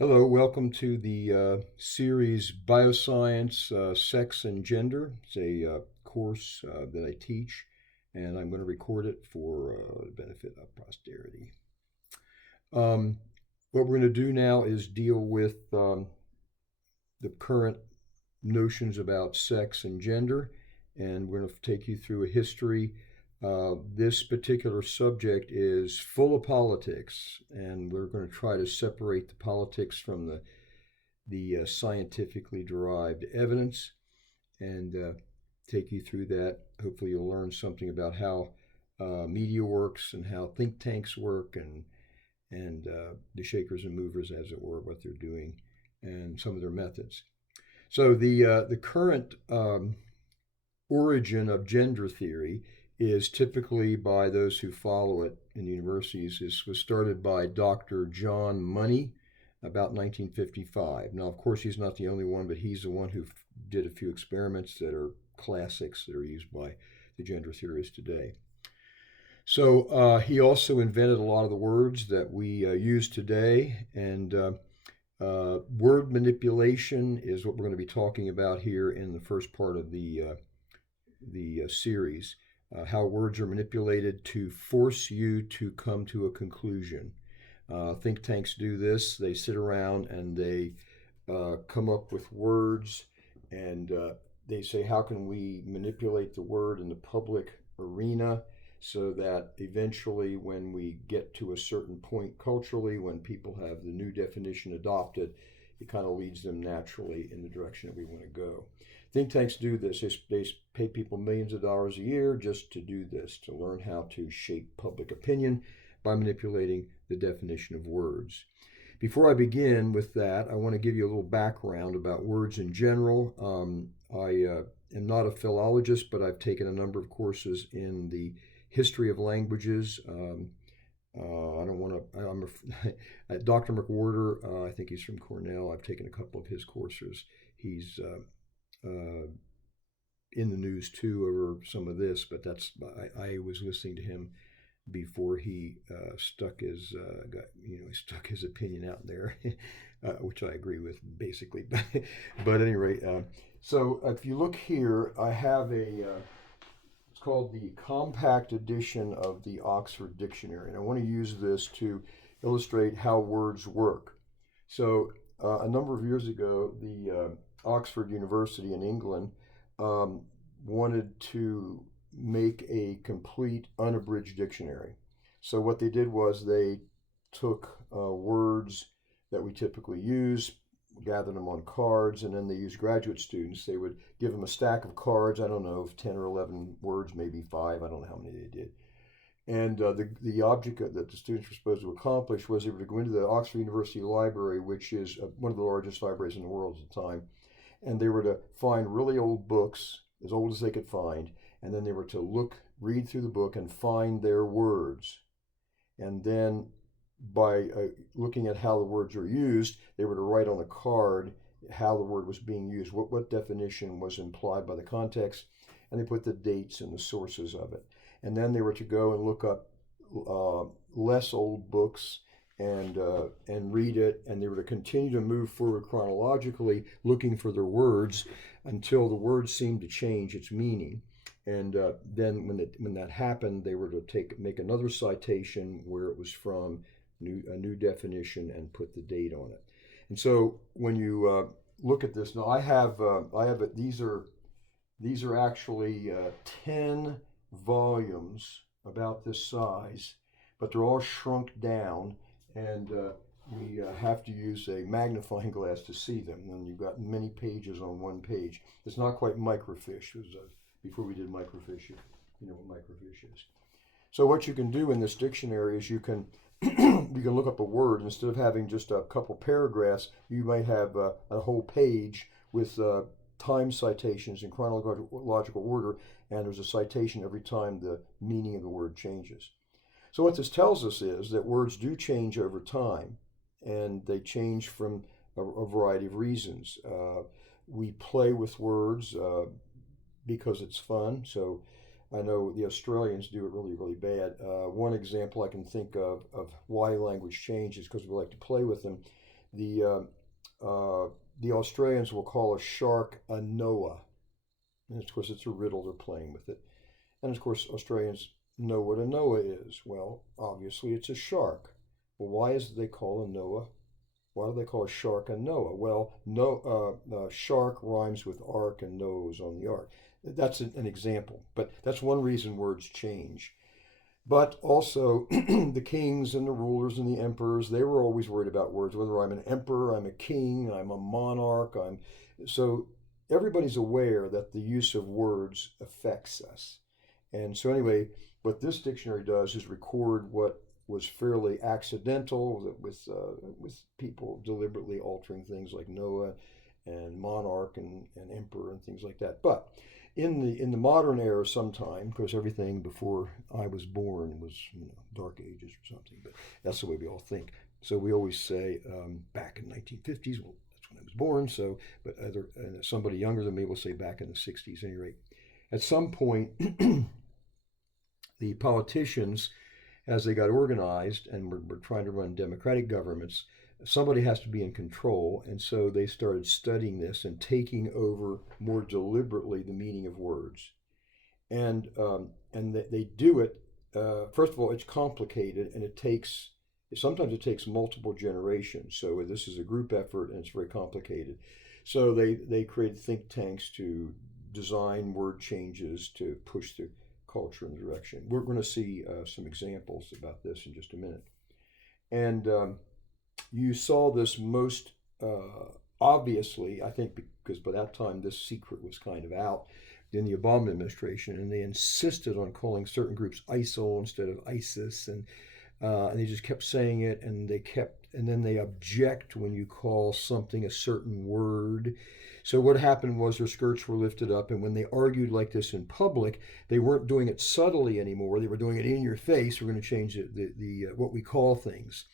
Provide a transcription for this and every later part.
Hello, welcome to the series Bioscience, Sex, and Gender. It's a course that I teach, and I'm going to record it for the benefit of posterity. Um, what we're going to do now is deal with the current notions about sex and gender, and we're going to take you through a history. This particular subject is full of politics, and we're going to try to separate the politics from the scientifically derived evidence and take you through that. Hopefully, you'll learn something about how media works and how think tanks work and the shakers and movers, as it were, what they're doing and some of their methods. So the current origin of gender theory is typically by those who follow it in universities. This was started by Dr. John Money about 1955. Now, of course, he's not the only one, but he's the one who did a few experiments that are classics that are used by the gender theorists today. So he also invented a lot of the words that we use today, and word manipulation is what we're going to be talking about here in the first part of the series. How words are manipulated to force you to come to a conclusion. Think tanks do this. They sit around and they come up with words and they say, how can we manipulate the word in the public arena so that eventually, when we get to a certain point culturally, when people have the new definition adopted, it kind of leads them naturally in the direction that we want to go. Think tanks do this. They pay people millions of dollars a year just to do this, to learn how to shape public opinion by manipulating the definition of words. Before I begin with that, I want to give you a little background about words in general. I am not a philologist, but I've taken a number of courses in the history of languages. I don't want to. Dr. McWhorter. I think he's from Cornell. I've taken a couple of his courses. He's in the news too over some of this, but I was listening to him before he stuck his opinion out there, which I agree with basically. But at any rate, so if you look here, I have it's called the compact edition of the Oxford Dictionary, and I want to use this to illustrate how words work. So a number of years ago, the Oxford University in England um, wanted to make a complete unabridged dictionary. So what they did was they took words that we typically use, gathered them on cards, and then they used graduate students. They would give them a stack of cards, I don't know, 10 or 11 words, maybe five, I don't know how many they did. And the object that the students were supposed to accomplish was they were to go into the Oxford University Library, which is one of the largest libraries in the world at the time, and they were to find really old books, as old as they could find, and then they were to read through the book and find their words. And then by looking at how the words are used, they were to write on the card how the word was being used, what definition was implied by the context, and they put the dates and the sources of it. And then they were to go and look up less old books and read it, and they were to continue to move forward chronologically, looking for their words until the word seemed to change its meaning. And then when that happened, they were to make another citation where it was from a new definition and put the date on it. And so when you look at this now, these are actually 10 volumes about this size, but they're all shrunk down, and we have to use a magnifying glass to see them. And you've got many pages on one page. It's not quite microfiche. It was, before we did microfiche, you know what microfiche is. So what you can do in this dictionary is you can you can look up a word. Instead of having just a couple paragraphs, you might have a whole page with time citations in chronological order, and there's a citation every time the meaning of the word changes. So what this tells us is that words do change over time, and they change from a variety of reasons. We play with words because it's fun. So I know the Australians do it really, really bad. One example I can think of why language changes because we like to play with them. the the Australians will call a shark a Noah, and of course it's a riddle. They're playing with it, and of course Australians know what a Noah is. Well, obviously it's a shark. Well, why is it they call a Noah? Why do they call a shark a Noah? Well, no, shark rhymes with ark, and Noah was on the ark. That's an example, but that's one reason words change. But also, the kings and the rulers and the emperors, they were always worried about words. Whether I'm an emperor, I'm a king, I'm a monarch, so everybody's aware that the use of words affects us. And so anyway, what this dictionary does is record what was fairly accidental with people deliberately altering things like Noah and monarch and emperor and things like that. But in the modern era, sometime, because everything before I was born was dark ages or something, but that's the way we all think. So we always say back in 1950s. Well, that's when I was born. So, but somebody younger than me will say back in the 60s. At any rate, at some point, the politicians, as they got organized and were trying to run democratic governments, somebody has to be in control, and so they started studying this and taking over more deliberately the meaning of words, and they do it. First of all, it's complicated, and sometimes it takes multiple generations. So this is a group effort, and it's very complicated. So they created think tanks to design word changes to push the culture in the direction. We're going to see some examples about this in just a minute, and you saw this most obviously, I think, because by that time this secret was kind of out in the Obama administration, and they insisted on calling certain groups ISIL instead of ISIS, and they just kept saying it, and then they object when you call something a certain word. So what happened was their skirts were lifted up, and when they argued like this in public, they weren't doing it subtly anymore. They were doing it in your face. We're going to change the what we call things.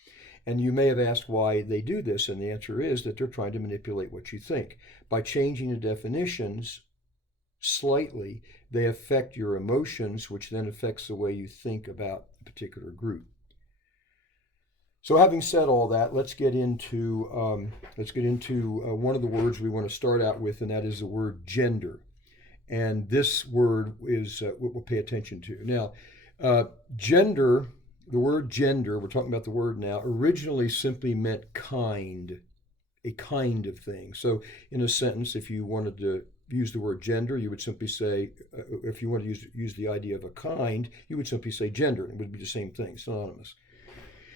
And you may have asked why they do this, and the answer is that they're trying to manipulate what you think. By changing the definitions slightly, they affect your emotions, which then affects the way you think about a particular group. So having said all that, let's get into one of the words we want to start out with, and that is the word gender. And this word is what we'll pay attention to. Now, gender, the word gender, we're talking about the word now, originally simply meant kind, a kind of thing. So in a sentence, if you wanted to use the word gender, you would simply say, if you want to use the idea of a kind, you would simply say gender. It would be the same thing, synonymous.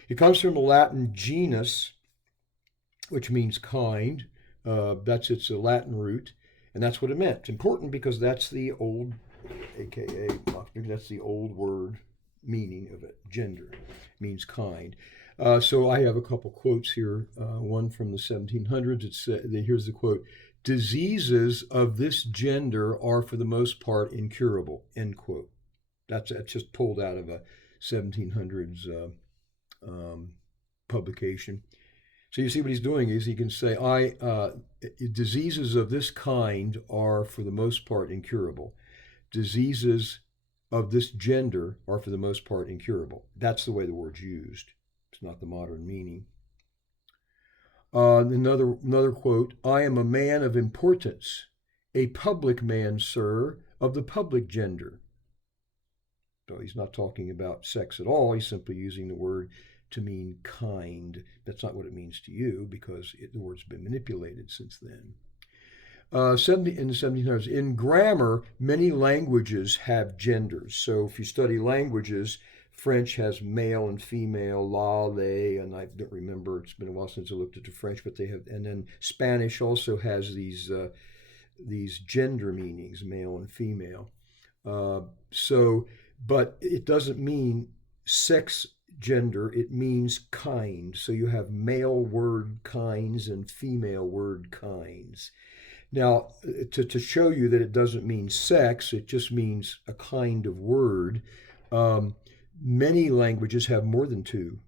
It comes from the Latin genus, which means kind. That's its Latin root, and that's what it meant. It's important because that's the old, aka, that's the old word meaning of it. Gender means kind. So I have a couple quotes here. One from the 1700s. Here's the quote: "Diseases of this gender are for the most part incurable." End quote. That's just pulled out of a 1700s publication. So you see what he's doing is he can say, diseases of this kind are for the most part incurable. Diseases of this gender are for the most part incurable. That's the way the word's used. It's not the modern meaning. Another quote: "I am a man of importance, a public man, sir, of the public gender." So he's not talking about sex at all. He's simply using the word to mean kind. That's not what it means to you, because the word's been manipulated since then. In the 1700s, in grammar, many languages have genders. So if you study languages, French has male and female, la, les, and I don't remember, it's been a while since I looked at the French, but they have, and then Spanish also has these gender meanings, male and female. But it doesn't mean sex gender, it means kind. So you have male word kinds and female word kinds. Now, to show you that it doesn't mean sex, it just means a kind of word. Many languages have more than two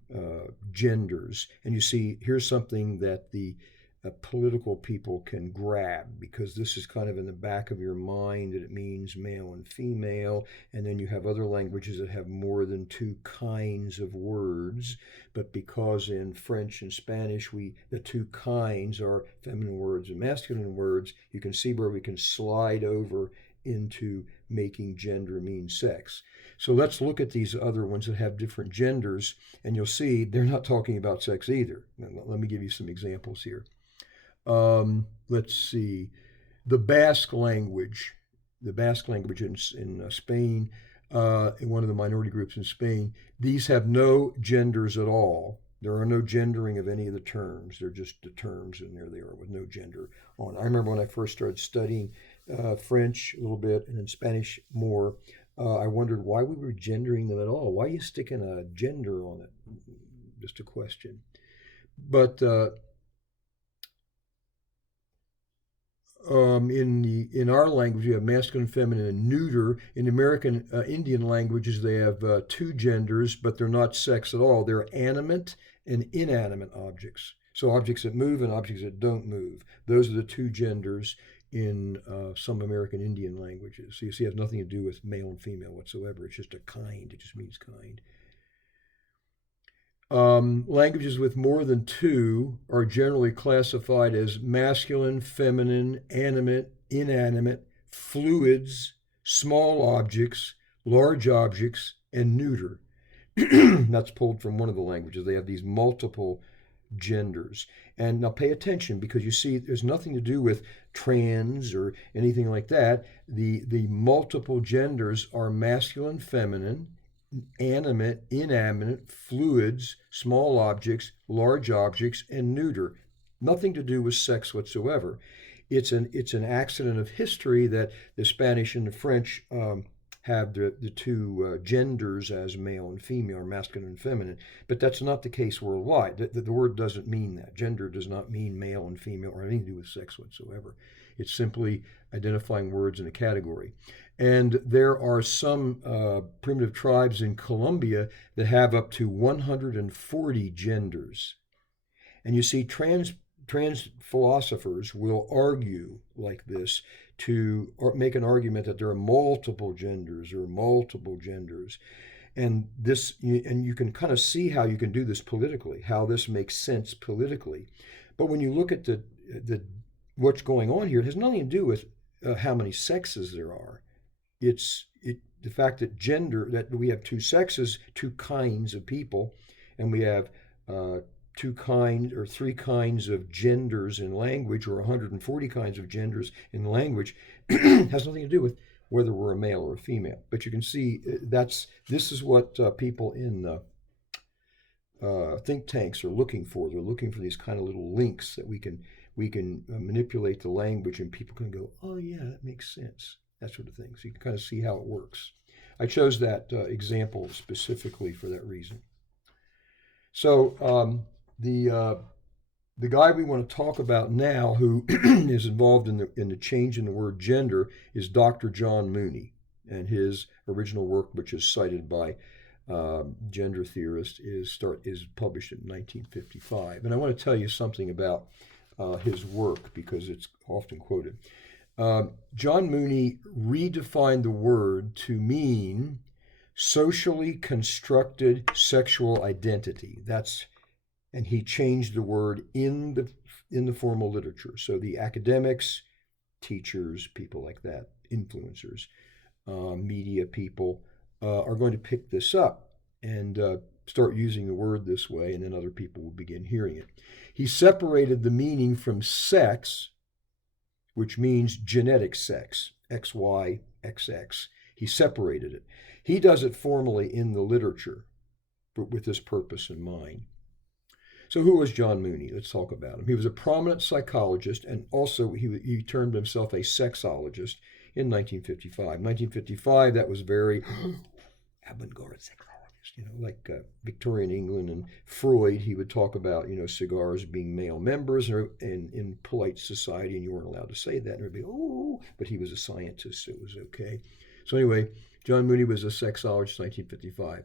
genders. And you see, here's something that the political people can grab, because this is kind of in the back of your mind that it means male and female, and then you have other languages that have more than two kinds of words, but because in French and Spanish the two kinds are feminine words and masculine words, you can see where we can slide over into making gender mean sex. So let's look at these other ones that have different genders, and you'll see they're not talking about sex either. Let me give you some examples here. Let's see, the Basque language in Spain, in one of the minority groups in Spain, these have no genders at all. There are no gendering of any of the terms. They're just the terms, and there they are with no gender on. I remember when I first started studying French a little bit and then Spanish more, I wondered why we were gendering them at all. Why are you sticking a gender on it? Just a question. But in our language, you have masculine, feminine, and neuter. In American Indian languages, they have two genders, but they're not sex at all. They're animate and inanimate objects. So objects that move and objects that don't move. Those are the two genders in some American Indian languages. So you see, it has nothing to do with male and female whatsoever. It's just a kind. It just means kind. Languages with more than two are generally classified as masculine, feminine, animate, inanimate, fluids, small objects, large objects, and neuter. That's pulled from one of the languages. They have these multiple genders. And now pay attention, because you see there's nothing to do with trans or anything like that. The multiple genders are masculine, feminine, animate, inanimate, fluids, small objects, large objects, and neuter. Nothing to do with sex whatsoever. It's an accident of history that the Spanish and the French have the two genders as male and female, or masculine and feminine, but that's not the case worldwide. The word doesn't mean that. Gender does not mean male and female or anything to do with sex whatsoever. It's simply identifying words in a category. And there are some primitive tribes in Colombia that have up to 140 genders. And you see, trans philosophers will argue like this to make an argument that there are multiple genders or multiple genders. And you can kind of see how you can do this politically, how this makes sense politically. But when you look at what's going on here, it has nothing to do with how many sexes there are. It's the fact that that we have two sexes, two kinds of people, and we have two kinds or three kinds of genders in language, or 140 kinds of genders in language, has nothing to do with whether we're a male or a female. But you can see this is what people in think tanks are looking for. They're looking for these kind of little links that we can manipulate the language, and people can go, oh yeah, that makes sense. That sort of thing. So you can kind of see how it works. I chose that example specifically for that reason. So the guy we want to talk about now, who is involved in the change in the word gender, is Dr. John Mooney, and his original work, which is cited by gender theorists, is published in 1955. And I want to tell you something about his work, because it's often quoted. John Mooney redefined the word to mean socially constructed sexual identity. And he changed the word in the formal literature. So the academics, teachers, people like that, influencers, media people are going to pick this up and start using the word this way, and then other people will begin hearing it. He separated the meaning from sex, which means genetic sex, XY, XX. He separated it. He does it formally in the literature, but with this purpose in mind. So who was John Mooney? Let's talk about him. He was a prominent psychologist, and also he termed himself a sexologist in 1955. 1955, that was very avant-garde sexologist. Like Victorian England and Freud, he would talk about, cigars being male members, and in polite society, and you weren't allowed to say that. And everybody, oh, but he was a scientist, so it was okay. So anyway, John Mooney was a sexologist in 1955.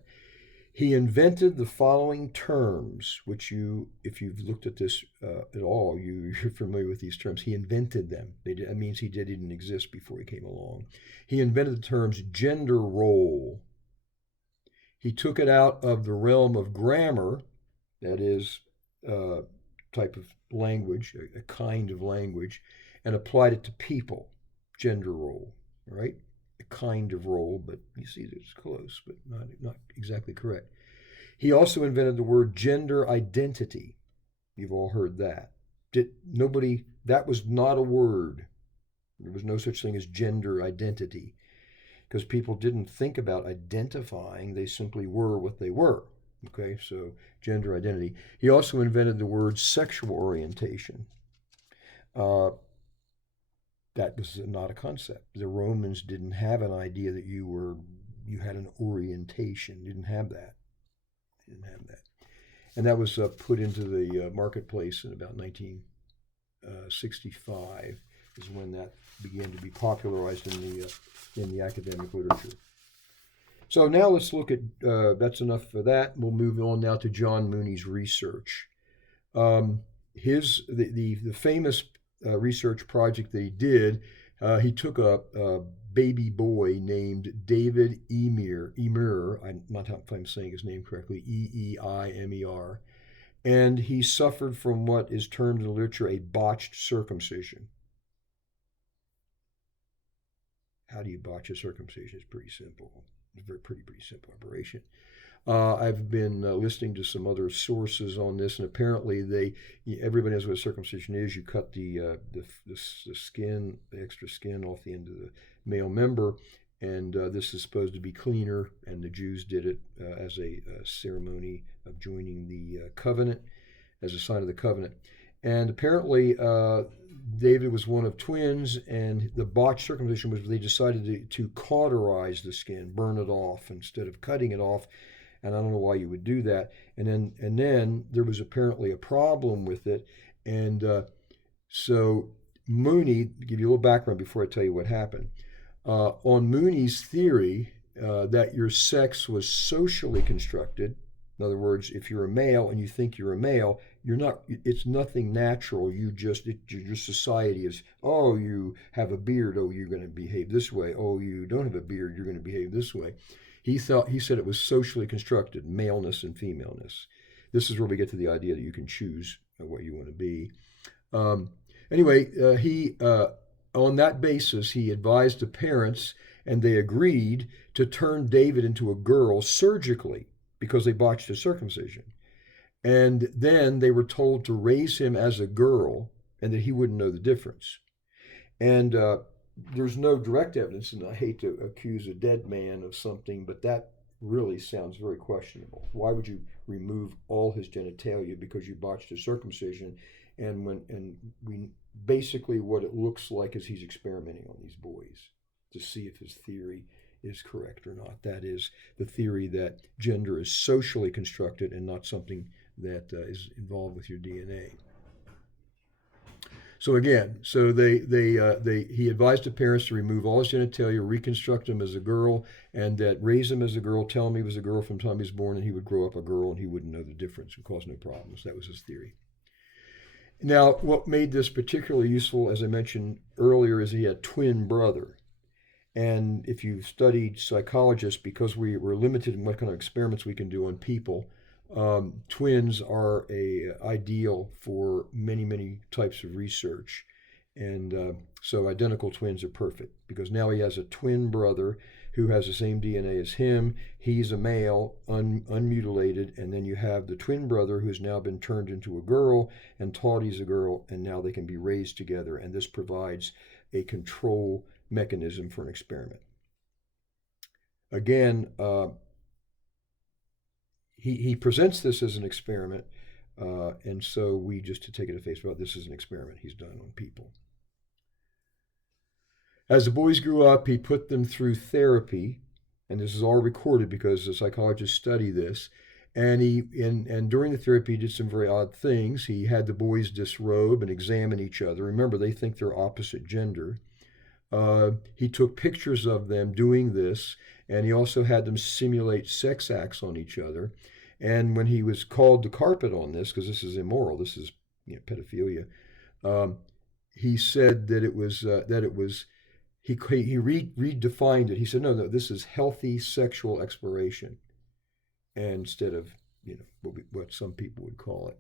He invented the following terms, which you, if you've looked at this at all, you're familiar with these terms. He invented them. That means he didn't exist before he came along. He invented the terms gender role. He took it out of the realm of grammar, that is, type of language, a kind of language, and applied it to people, gender role, right? A kind of role, but you see it's close, but not exactly correct. He also invented the word gender identity. You've all heard that. That was not a word. There was no such thing as gender identity because people didn't think about identifying, they simply were what they were. Okay, so gender identity. He also invented the word sexual orientation. That was not a concept. The Romans didn't have an idea that you had an orientation. Didn't have that. And that was put into the marketplace in about 1965 is when that began to be popularized in the academic literature. So now let's look at, that's enough for that. We'll move on now to John Mooney's research. The famous research project that he did, he took a baby boy named David Eimer. I'm not sure if I'm saying his name correctly, Eimer, and he suffered from what is termed in the literature a botched circumcision. How do you botch a circumcision? It's pretty simple. It's a pretty simple operation. I've been listening to some other sources on this, and apparently everybody knows what a circumcision is. You cut the skin, the extra skin off the end of the male member, and this is supposed to be cleaner, and the Jews did it as a ceremony of joining the covenant, as a sign of the covenant. And apparently David was one of twins, and the botched circumcision was they decided to cauterize the skin, burn it off instead of cutting it off. And I don't know why you would do that. And then there was apparently a problem with it. And so Mooney, to give you a little background before I tell you what happened, on Mooney's theory that your sex was socially constructed. In other words, if you're a male and you think you're a male, you're not. It's nothing natural. Your society is. Oh, you have a beard. Oh, you're going to behave this way. Oh, you don't have a beard. You're going to behave this way. He said it was socially constructed, maleness and femaleness. This is where we get to the idea that you can choose what you want to be. Anyway, he on that basis he advised the parents, and they agreed to turn David into a girl surgically because they botched his circumcision. And then they were told to raise him as a girl and that he wouldn't know the difference. And there's no direct evidence, and I hate to accuse a dead man of something, but that really sounds very questionable. Why would you remove all his genitalia because you botched his circumcision? And we basically what it looks like is he's experimenting on these boys to see if his theory is correct or not. That is the theory that gender is socially constructed and not something that is involved with your DNA. So again, he advised the parents to remove all his genitalia, reconstruct him as a girl, and that raise him as a girl, tell him he was a girl from the time he was born, and he would grow up a girl and he wouldn't know the difference and cause no problems. That was his theory. Now, what made this particularly useful, as I mentioned earlier, is he had a twin brother. And if you've studied psychologists, because we're limited in what kind of experiments we can do on people, twins are ideal for many types of research. And so identical twins are perfect because now he has a twin brother who has the same DNA as him. He's a male, unmutilated, and then you have the twin brother who's now been turned into a girl and taught he's a girl, and now they can be raised together, and this provides a control mechanism for an experiment. Again, he presents this as an experiment, and so we just to take it at face value, this is an experiment he's done on people. As the boys grew up, he put them through therapy, and this is all recorded because the psychologists study this. And during the therapy, he did some very odd things. He had the boys disrobe and examine each other. Remember, they think they're opposite gender. He took pictures of them doing this, and he also had them simulate sex acts on each other. And when he was called to carpet on this, because this is immoral, this is pedophilia, um, he said that it was he redefined it. He said, no, this is healthy sexual exploration, instead of what some people would call it,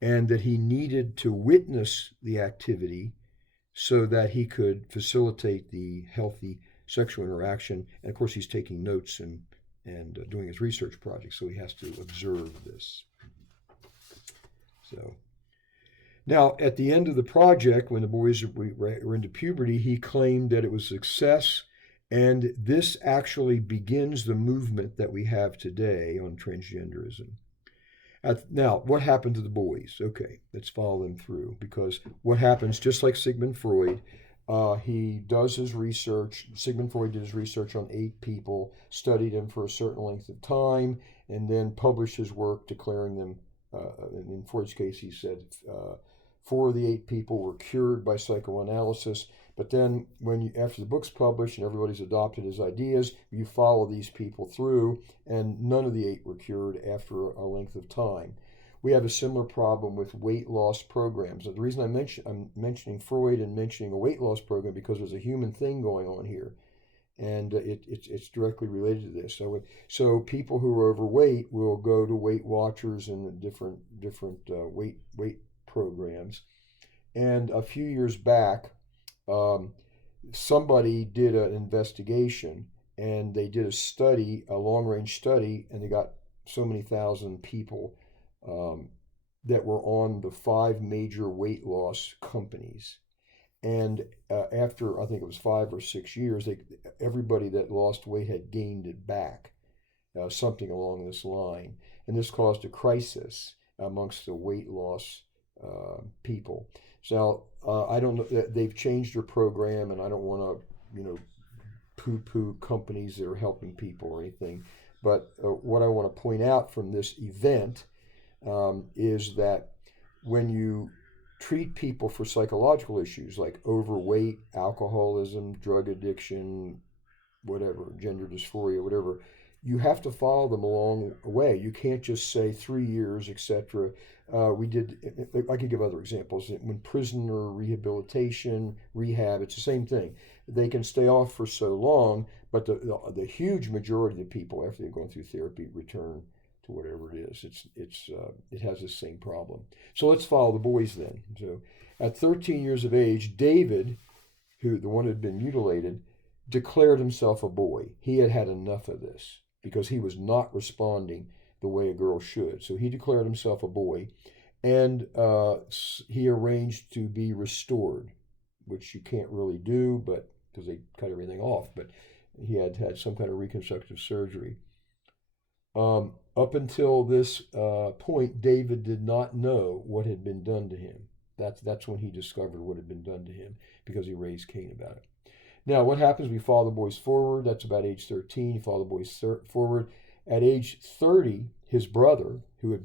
and that he needed to witness the activity so that he could facilitate the healthy sexual interaction. And of course, he's taking notes and doing his research project, so he has to observe this. So now, at the end of the project, when the boys were into puberty, he claimed that it was a success, and this actually begins the movement that we have today on transgenderism. Now, what happened to the boys? Okay, let's follow them through, because what happens, just like Sigmund Freud, he does his research. Sigmund Freud did his research on 8 people, studied them for a certain length of time, and then published his work declaring them, in Freud's case, he said 4 of the 8 people were cured by psychoanalysis. But then after the book's published and everybody's adopted his ideas, you follow these people through, and none of the 8 were cured after a length of time. We have a similar problem with weight loss programs. The reason I'm mentioning Freud and mentioning a weight loss program, because there's a human thing going on here, and it's directly related to this. So people who are overweight will go to Weight Watchers and different weight programs. And a few years back, somebody did an investigation, and they did a long-range study, and they got so many thousand people that were on the 5 major weight loss companies. And after, I think it was 5 or 6 years, everybody that lost weight had gained it back, something along this line. And this caused a crisis amongst the weight loss people. So I don't know, they've changed their program, and I don't want to, poo-poo companies that are helping people or anything. But what I want to point out from this event is that when you treat people for psychological issues like overweight, alcoholism, drug addiction, whatever, gender dysphoria, whatever, you have to follow them along the way. You can't just say 3 years, etc. I could give other examples. When prisoner rehabilitation, rehab, it's the same thing. They can stay off for so long, but the huge majority of the people, after they've gone through therapy, return to whatever it is. It has the same problem. So let's follow the boys then. So at 13 years of age, David, the one who had been mutilated, declared himself a boy. He had had enough of this because he was not responding the way a girl should. So he declared himself a boy, and he arranged to be restored, which you can't really do, but because they cut everything off. But he had some kind of reconstructive surgery. Up until this point, David did not know what had been done to him. That's when he discovered what had been done to him, because he raised Cain about it. Now, what happens? We follow the boys forward. That's about age 13. You follow the boys forward. At age 30, his brother, who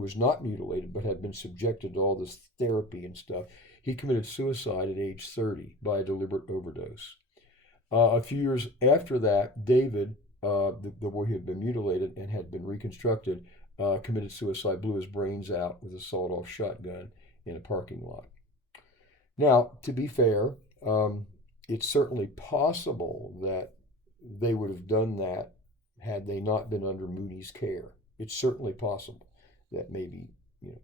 was not mutilated but had been subjected to all this therapy and stuff, he committed suicide at age 30 by a deliberate overdose. A few years after that, David, the boy who had been mutilated and had been reconstructed, committed suicide, blew his brains out with a sawed-off shotgun in a parking lot. Now, to be fair, it's certainly possible that they would have done that had they not been under Moody's care. It's certainly possible that maybe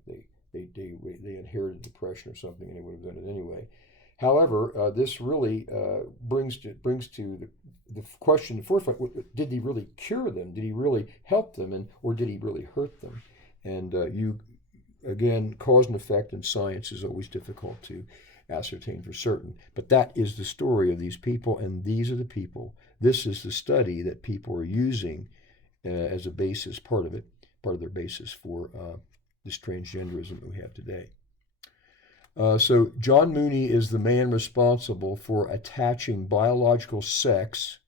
they inherited depression or something, and they would have done it anyway. However, this really brings to the question, the forefront: did he really cure them? Did he really help them, or did he really hurt them? And again, cause and effect in science is always difficult to ascertain for certain. But that is the story of these people, and these are the people. This is the study that people are using as a basis, part of their basis for this transgenderism that we have today. So John Mooney is the man responsible for attaching biological sex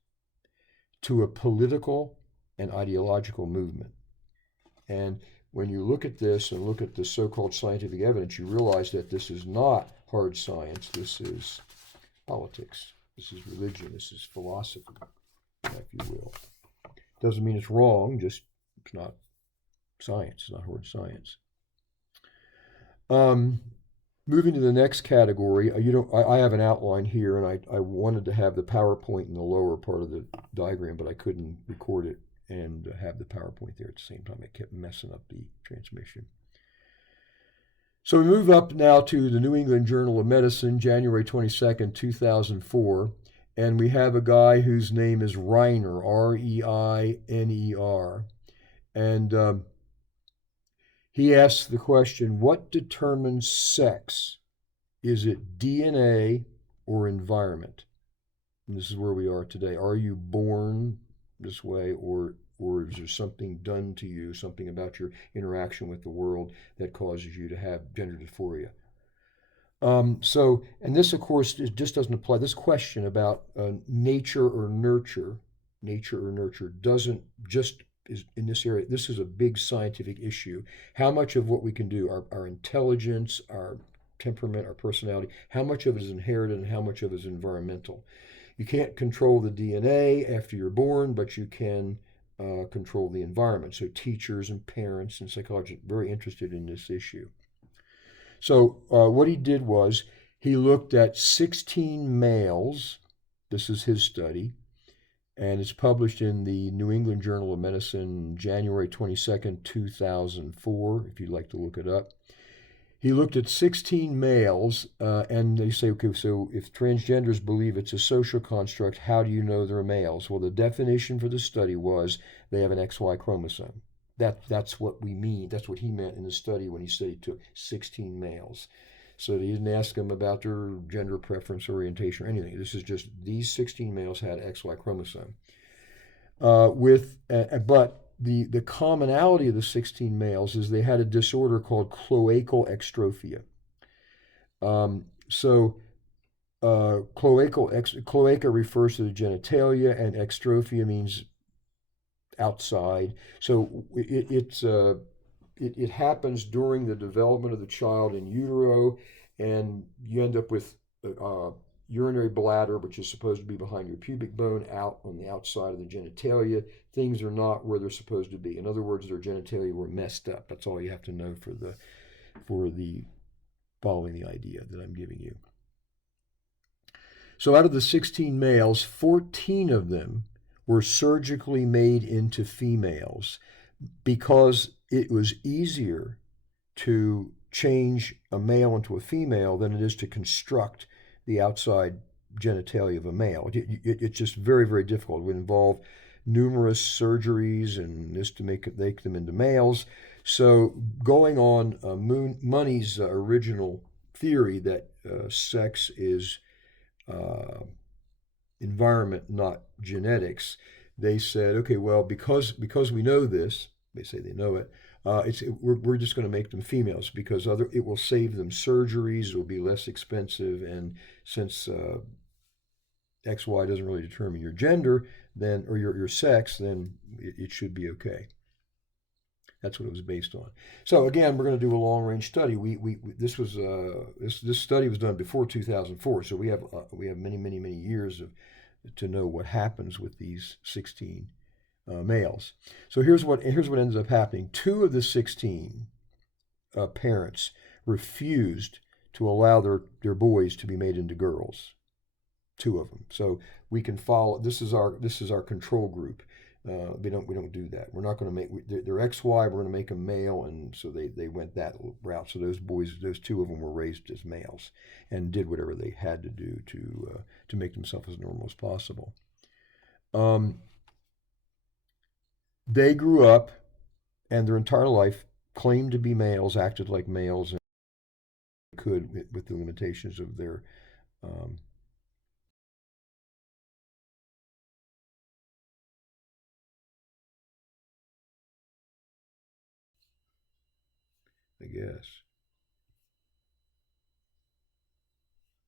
to a political and ideological movement. And when you look at this and look at the so-called scientific evidence, you realize that this is not hard science. This is politics. This is religion. This is philosophy. if you will. Doesn't mean it's wrong, just it's not science, it's not hard science. Moving to the next category, I have an outline here, and I wanted to have the PowerPoint in the lower part of the diagram, but I couldn't record it and have the PowerPoint there at the same time. It kept messing up the transmission. So we move up now to the New England Journal of Medicine, January 22nd, 2004, and we have a guy whose name is Reiner, Reiner, and he asks the question, what determines sex? Is it DNA or environment? And this is where we are today. Are you born this way, or is there something done to you, something about your interaction with the world that causes you to have gender dysphoria? And this, of course, just doesn't apply. This question about nature or nurture doesn't just is in this area. This is a big scientific issue. How much of what we can do, our intelligence, our temperament, our personality, how much of it is inherited and how much of it is environmental? You can't control the DNA after you're born, but you can control the environment. So teachers and parents and psychologists are very interested in this issue. So what he did was he looked at 16 males. This is his study, and it's published in the New England Journal of Medicine, January 22nd, 2004, if you'd like to look it up. He looked at 16 males, and they say, okay, so if transgenders believe it's a social construct, how do you know they're males? Well, the definition for the study was they have an XY chromosome. That's what we mean. That's what he meant in the study when he said he took 16 males. So he didn't ask them about their gender preference, orientation, or anything. This is just these 16 males had XY chromosome. But the commonality of the 16 males is they had a disorder called cloacal extrophia. Cloaca refers to the genitalia, and extrophia means outside. So it happens during the development of the child in utero, and you end up with urinary bladder, which is supposed to be behind your pubic bone, out on the outside of the genitalia. Things are not where they're supposed to be. In other words, their genitalia were messed up. That's all you have to know for the following the idea that I'm giving you. So out of the 16 males, 14 of them were surgically made into females because it was easier to change a male into a female than it is to construct the outside genitalia of a male. It's just very, very difficult. It would involve numerous surgeries and this to make them into males. So going on Money's original theory that sex is environment, not genetics, they said, okay, well, because we know this, they say they know it, we're just going to make them females because it will save them surgeries, it will be less expensive, and since XY doesn't really determine your gender, then or your sex, then it should be okay. That's what it was based on. So again, we're going to do a long range study. This study was done before 2004, so we have many years to know what happens with these 16 males. So here's what ends up happening. 2 of the 16 parents refused to allow their boys to be made into girls. 2 of them. So we can follow. This is our control group. We don't do that. We're not going to make they're XY. We're going to make them male, and so they went that route. So those 2 of them were raised as males and did whatever they had to do to make themselves as normal as possible. They grew up, and their entire life claimed to be males, acted like males, and could with the limitations of their I guess.